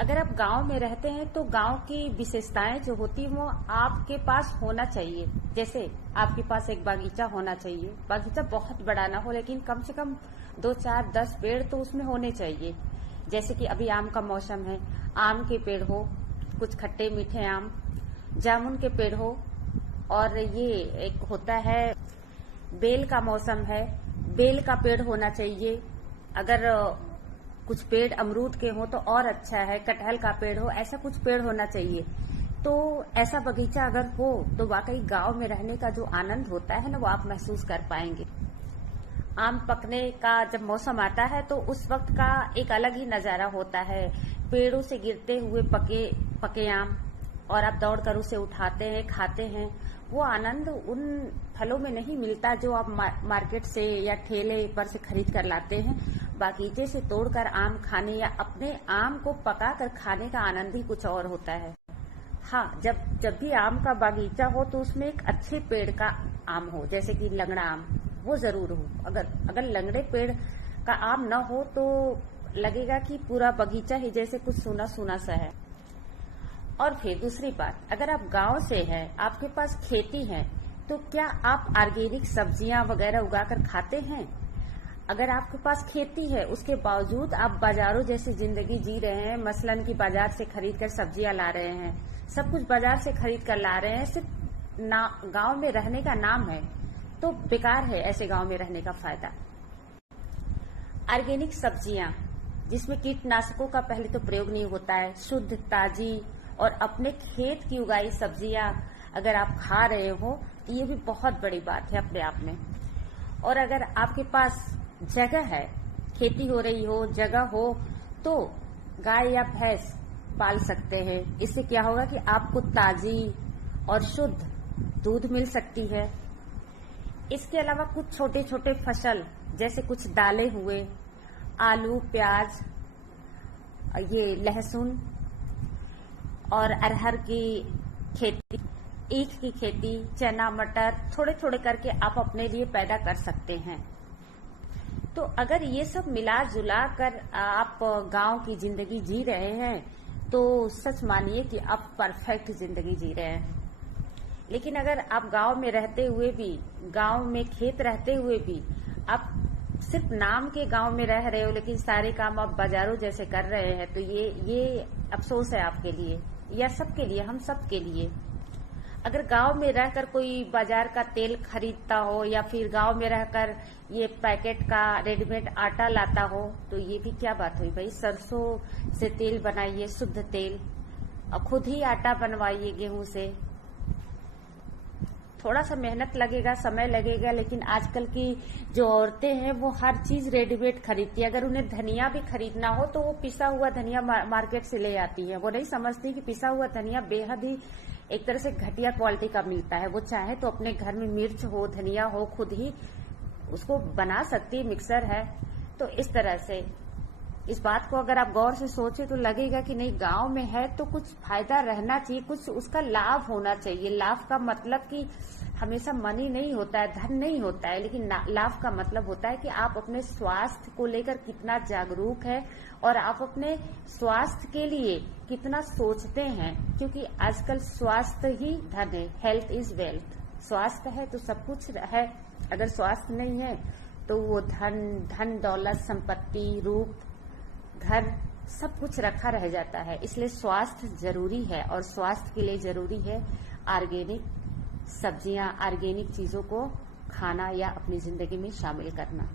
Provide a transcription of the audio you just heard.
अगर आप गांव में रहते हैं तो गांव की विशेषताएं जो होती हैं वो आपके पास होना चाहिए। जैसे आपके पास एक बागीचा होना चाहिए। बागीचा बहुत बड़ा ना हो, लेकिन कम से कम 2, 4, 10 पेड़ तो उसमें होने चाहिए। जैसे कि अभी आम का मौसम है, आम के पेड़ हो, कुछ खट्टे मीठे आम, जामुन के पेड़ हो, और ये एक होता है बेल का मौसम है, बेल का पेड़ होना चाहिए। अगर कुछ पेड़ अमरूद के हो तो और अच्छा है, कटहल का पेड़ हो, ऐसा कुछ पेड़ होना चाहिए। तो ऐसा बगीचा अगर हो तो वाकई गांव में रहने का जो आनंद होता है ना, वो आप महसूस कर पाएंगे। आम पकने का जब मौसम आता है तो उस वक्त का एक अलग ही नजारा होता है। पेड़ों से गिरते हुए पके पके आम, और आप दौड़कर उसे उठाते हैं, खाते हैं। वो आनंद उन फलों में नहीं मिलता जो आप मार्केट से या ठेले पर से खरीद कर लाते हैं। बागीचे से तोड़कर आम खाने या अपने आम को पकाकर खाने का आनंद ही कुछ और होता है। हाँ, जब भी आम का बागीचा हो तो उसमें एक अच्छे पेड़ का आम हो, जैसे कि लंगड़ा आम, वो जरूर हो। अगर लंगड़े पेड़ का आम न हो तो लगेगा कि पूरा बगीचा ही जैसे कुछ सूना सूना सा है। और फिर दूसरी बात, अगर आप गांव से हैं, आपके पास खेती है, तो क्या आप ऑर्गेनिक सब्जियां वगैरह उगाकर खाते हैं? अगर आपके पास खेती है, उसके बावजूद आप बाजारों जैसी जिंदगी जी रहे हैं, मसलन की बाजार से खरीद कर सब्जियां ला रहे हैं, सब कुछ बाजार से खरीद कर ला रहे हैं, सिर्फ गांव में रहने का नाम है, तो बेकार है ऐसे गांव में रहने का फायदा। ऑर्गेनिक सब्जियां जिसमें कीटनाशकों का पहले तो प्रयोग नहीं होता है, शुद्ध, ताजी और अपने खेत की उगाई सब्जियां अगर आप खा रहे हो तो ये भी बहुत बड़ी बात है अपने आप में। और अगर आपके पास जगह है, खेती हो रही हो, जगह हो, तो गाय या भैंस पाल सकते हैं। इससे क्या होगा कि आपको ताजी और शुद्ध दूध मिल सकती है। इसके अलावा कुछ छोटे छोटे फसल, जैसे कुछ दालें हुए, आलू, प्याज, ये लहसुन और अरहर की खेती, ईख की खेती, चना, मटर, थोड़े थोड़े करके आप अपने लिए पैदा कर सकते हैं। तो अगर ये सब मिला जुला कर आप गांव की जिंदगी जी रहे हैं तो सच मानिए कि आप परफेक्ट जिंदगी जी रहे हैं। लेकिन अगर आप गांव में रहते हुए भी, गांव में खेत रहते हुए भी आप सिर्फ नाम के गांव में रह रहे हो, लेकिन सारे काम आप बाजारों जैसे कर रहे हैं, तो ये अफसोस है आपके लिए या सबके लिए, हम सब के लिए। अगर गांव में रहकर कोई बाजार का तेल खरीदता हो या फिर गांव में रहकर ये पैकेट का रेडीमेड आटा लाता हो, तो ये भी क्या बात हुई भाई। सरसों से तेल बनाइए, शुद्ध तेल, और खुद ही आटा बनवाइए गेहूं से। थोड़ा सा मेहनत लगेगा, समय लगेगा, लेकिन आजकल की जो औरतें हैं वो हर चीज रेडीमेड खरीदती है। अगर उन्हें धनिया भी खरीदना हो तो वो पिसा हुआ धनिया मार्केट से ले आती है। वो नहीं समझती कि पिसा हुआ धनिया बेहद ही एक तरह से घटिया क्वालिटी का मिलता है। वो चाहे तो अपने घर में मिर्च हो, धनिया हो, खुद ही उसको बना सकती है, मिक्सर है। तो इस तरह से इस बात को अगर आप गौर से सोचे तो लगेगा कि नहीं, गांव में है तो कुछ फायदा रहना चाहिए, कुछ उसका लाभ होना चाहिए। लाभ का मतलब कि हमेशा मनी नहीं होता है, धन नहीं होता है, लेकिन लाभ का मतलब होता है कि आप अपने स्वास्थ्य को लेकर कितना जागरूक है और आप अपने स्वास्थ्य के लिए कितना सोचते हैं। क्योंकि आजकल स्वास्थ्य ही धन है, हेल्थ इज वेल्थ। स्वास्थ्य है तो सब कुछ है, अगर स्वास्थ्य नहीं है तो वो धन दौलत, संपत्ति, रूप, घर, सब कुछ रखा रह जाता है। इसलिए स्वास्थ्य जरूरी है, और स्वास्थ्य के लिए जरूरी है ऑर्गेनिक सब्जियां, ऑर्गेनिक चीजों को खाना या अपनी जिंदगी में शामिल करना।